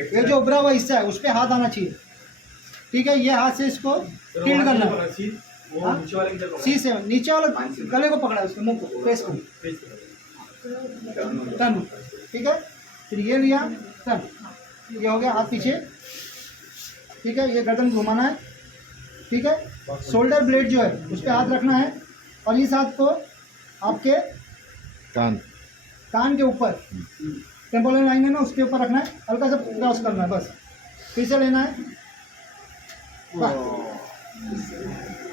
ये जो उभरा हुआ हिस्सा है उस पर हाथ आना चाहिए, ठीक है। ये हाथ से इसको टिल्ट करना है, सी से नीचे वाला गले को पकड़ा है, उसके मुंह को, फेस को टर्न, ठीक है। फिर ये लिया टर्न, ये हो गया हाथ पीछे, ठीक है। ये गर्दन घुमाना है, ठीक है। शोल्डर ब्लेड जो है उस पर हाथ रखना है और इस हाथ को आपके कान के ऊपर टेम्पोरल लाइन है ना उसके ऊपर रखना है, हल्का सा क्रॉस करना है बस, फिर से लेना है।